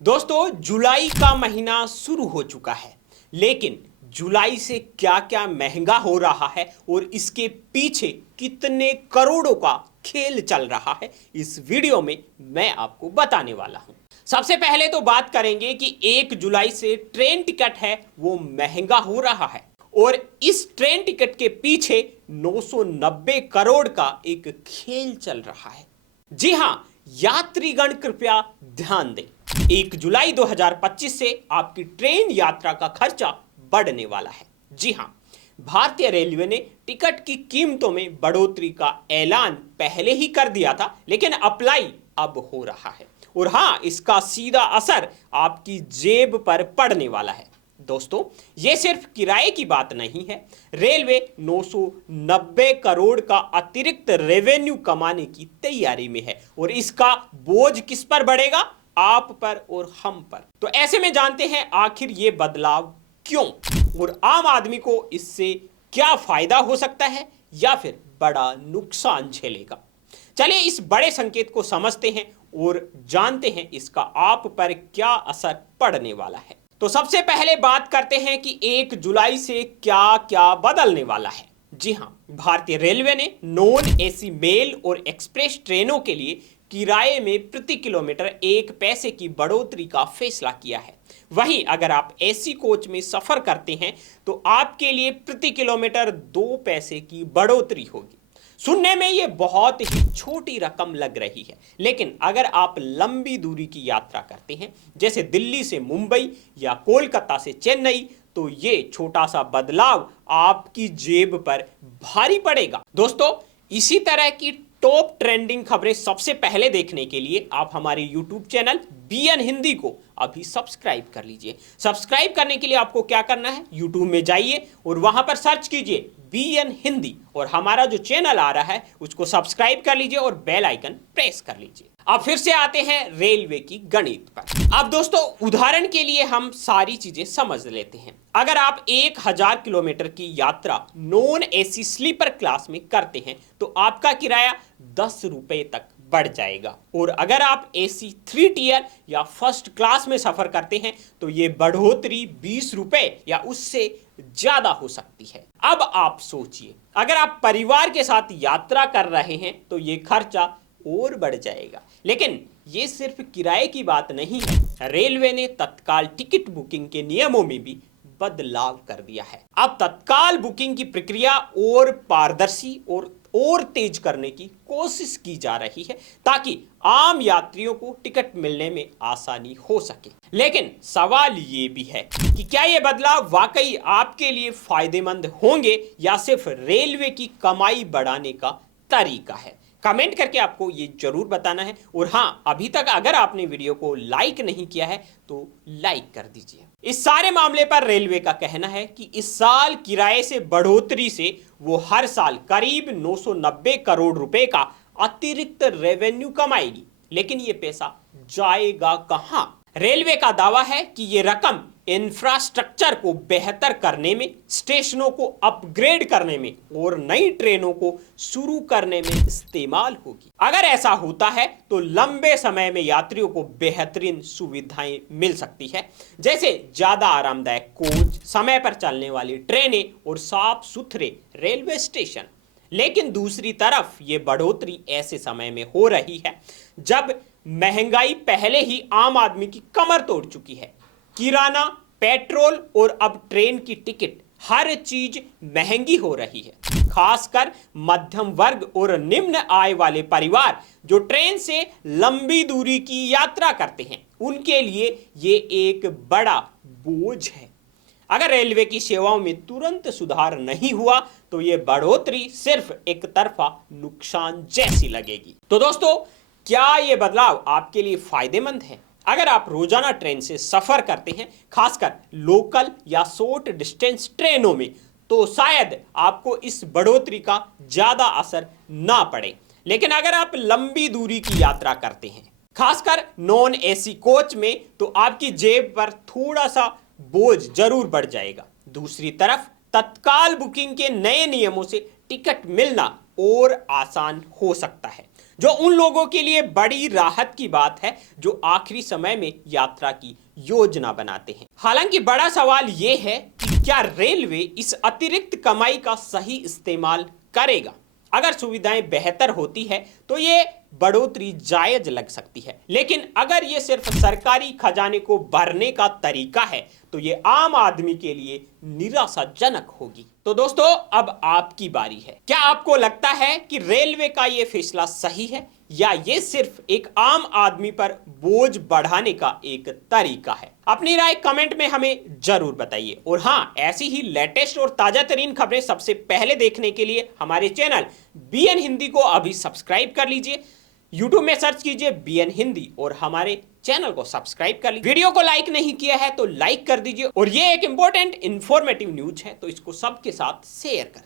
दोस्तों, जुलाई का महीना शुरू हो चुका है, लेकिन जुलाई से क्या क्या महंगा हो रहा है और इसके पीछे कितने करोड़ों का खेल चल रहा है, इस वीडियो में मैं आपको बताने वाला हूं। सबसे पहले तो बात करेंगे कि 1 जुलाई से ट्रेन टिकट है वो महंगा हो रहा है और इस ट्रेन टिकट के पीछे 990 करोड़ का एक खेल चल रहा है। जी हां, यात्रीगण कृपया ध्यान दें। 1 जुलाई 2025 से आपकी ट्रेन यात्रा का खर्चा बढ़ने वाला है। जी हां, भारतीय रेलवे ने टिकट की कीमतों में बढ़ोतरी का ऐलान पहले ही कर दिया था, लेकिन अप्लाई अब हो रहा है और हां, इसका सीधा असर आपकी जेब पर पड़ने वाला है। दोस्तों, यह सिर्फ किराए की बात नहीं है। रेलवे 990 करोड़ का अतिरिक्त रेवेन्यू कमाने की तैयारी में है और इसका बोझ किस पर बढ़ेगा? आप पर और हम पर। तो ऐसे में जानते हैं आखिर ये बदलाव क्यों और आम आदमी को इससे क्या फायदा हो सकता है या फिर बड़ा नुकसान झेलेगा। चलिए इस बड़े संकेत को समझते हैं और जानते हैं इसका आप पर क्या असर पड़ने वाला है। तो सबसे पहले बात करते हैं कि 1 जुलाई से क्या क्या बदलने वाला है। जी हां, भारतीय रेलवे ने नॉन एसी मेल और एक्सप्रेस ट्रेनों के लिए किराए में प्रति किलोमीटर 1 पैसे की बढ़ोतरी का फैसला किया है। वहीं अगर आप एसी कोच में सफर करते हैं तो आपके लिए प्रति किलोमीटर 2 पैसे की बढ़ोतरी होगी। सुनने में ये बहुत ही छोटी रकम लग रही है, लेकिन अगर आप लंबी दूरी की यात्रा करते हैं, जैसे दिल्ली से मुंबई या कोलकाता से चेन्नई, तो ये छोटा सा बदलाव आपकी जेब पर भारी पड़ेगा। दोस्तों, इसी तरह की टॉप ट्रेंडिंग खबरें सबसे पहले देखने के लिए आप हमारे यूट्यूब चैनल बीएन हिंदी को अभी सब्सक्राइब कर लीजिए। सब्सक्राइब करने के लिए आपको क्या करना है, यूट्यूब में जाइए और वहां पर सर्च कीजिए बीएन हिंदी और हमारा जो चैनल आ रहा है उसको सब्सक्राइब कर लीजिए और बेल आइकन प्रेस कर लीजिए। अब फिर से आते हैं रेलवे की गणित पर। अब दोस्तों, उदाहरण के लिए हम सारी चीजें समझ लेते हैं। अगर आप 1000 किलोमीटर की यात्रा नॉन एसी स्लीपर क्लास में करते हैं तो आपका किराया 10 रुपए तक बढ़ जाएगा और अगर आप एसी 3 टियर या फर्स्ट क्लास में सफर करते हैं तो ये बढ़ोतरी 20 रुपए या उससे ज्यादा हो सकती है। अब आप सोचिए, अगर आप परिवार के साथ यात्रा कर रहे हैं तो ये खर्चा और बढ़ जाएगा। लेकिन ये सिर्फ किराए की बात नहीं है, रेलवे ने तत्काल टिकट बुकिंग के नियमों में भी बदलाव कर दिया है। अब तत्काल बुकिंग की प्रक्रिया और पारदर्शी और तेज करने की कोशिश की जा रही है ताकि आम यात्रियों को टिकट मिलने में आसानी हो सके। लेकिन सवाल ये भी है कि क्या ये बदलाव वाकई आपके लिए फायदेमंद होंगे या सिर्फ रेलवे की कमाई बढ़ाने का तरीका है। कमेंट करके आपको ये जरूर बताना है और हाँ, अभी तक अगर आपने वीडियो को लाइक नहीं किया है तो लाइक कर दीजिए। इस सारे मामले पर रेलवे का कहना है कि इस साल किराए से बढ़ोतरी से वो हर साल करीब 990 करोड़ रुपए का अतिरिक्त रेवेन्यू कमाएगी, लेकिन ये पैसा जाएगा कहां? रेलवे का दावा है कि ये रकम इंफ्रास्ट्रक्चर को बेहतर करने में, स्टेशनों को अपग्रेड करने में और नई ट्रेनों को शुरू करने में इस्तेमाल होगी। अगर ऐसा होता है तो लंबे समय में यात्रियों को बेहतरीन सुविधाएं मिल सकती है, जैसे ज्यादा आरामदायक कोच, समय पर चलने वाली ट्रेनें और साफ सुथरे रेलवे स्टेशन। लेकिन दूसरी तरफ ये बढ़ोतरी ऐसे समय में हो रही है जब महंगाई पहले ही आम आदमी की कमर तोड़ चुकी है। किराना, पेट्रोल और अब ट्रेन की टिकट, हर चीज महंगी हो रही है। खासकर मध्यम वर्ग और निम्न आय वाले परिवार जो ट्रेन से लंबी दूरी की यात्रा करते हैं, उनके लिए ये एक बड़ा बोझ है। अगर रेलवे की सेवाओं में तुरंत सुधार नहीं हुआ तो ये बढ़ोतरी सिर्फ एक तरफा नुकसान जैसी लगेगी। तो दोस्तों, क्या ये बदलाव आपके लिए फायदेमंद है? अगर आप रोजाना ट्रेन से सफर करते हैं, खासकर लोकल या शॉर्ट डिस्टेंस ट्रेनों में, तो शायद आपको इस बढ़ोतरी का ज्यादा असर ना पड़े। लेकिन अगर आप लंबी दूरी की यात्रा करते हैं, खासकर नॉन एसी कोच में, तो आपकी जेब पर थोड़ा सा बोझ जरूर बढ़ जाएगा। दूसरी तरफ तत्काल बुकिंग के नए नियमों से टिकट मिलना और आसान हो सकता है, जो उन लोगों के लिए बड़ी राहत की बात है जो आखिरी समय में यात्रा की योजना बनाते हैं। हालांकि बड़ा सवाल यह है कि क्या रेलवे इस अतिरिक्त कमाई का सही इस्तेमाल करेगा। अगर सुविधाएं बेहतर होती है तो ये बढ़ोतरी जायज लग सकती है, लेकिन अगर ये सिर्फ सरकारी खजाने को भरने का तरीका है तो ये आम आदमी के लिए निराशाजनक होगी। तो दोस्तों, अब आपकी बारी है। क्या आपको लगता है कि रेलवे का ये फैसला सही है या ये सिर्फ एक आम आदमी पर बोझ बढ़ाने का एक तरीका है? अपनी राय कमेंट में हमें जरूर बताइए। और हाँ, ऐसी ही लेटेस्ट और ताजा तरीन खबरें सबसे पहले देखने के लिए हमारे चैनल बीएन हिंदी को अभी सब्सक्राइब कर लीजिए। YouTube में सर्च कीजिए बीएन हिंदी और हमारे चैनल को सब्सक्राइब कर लीजिए। वीडियो को लाइक नहीं किया है तो लाइक कर दीजिए। और ये एक इंपॉर्टेंट इंफॉर्मेटिव न्यूज है तो इसको सबके साथ शेयर कर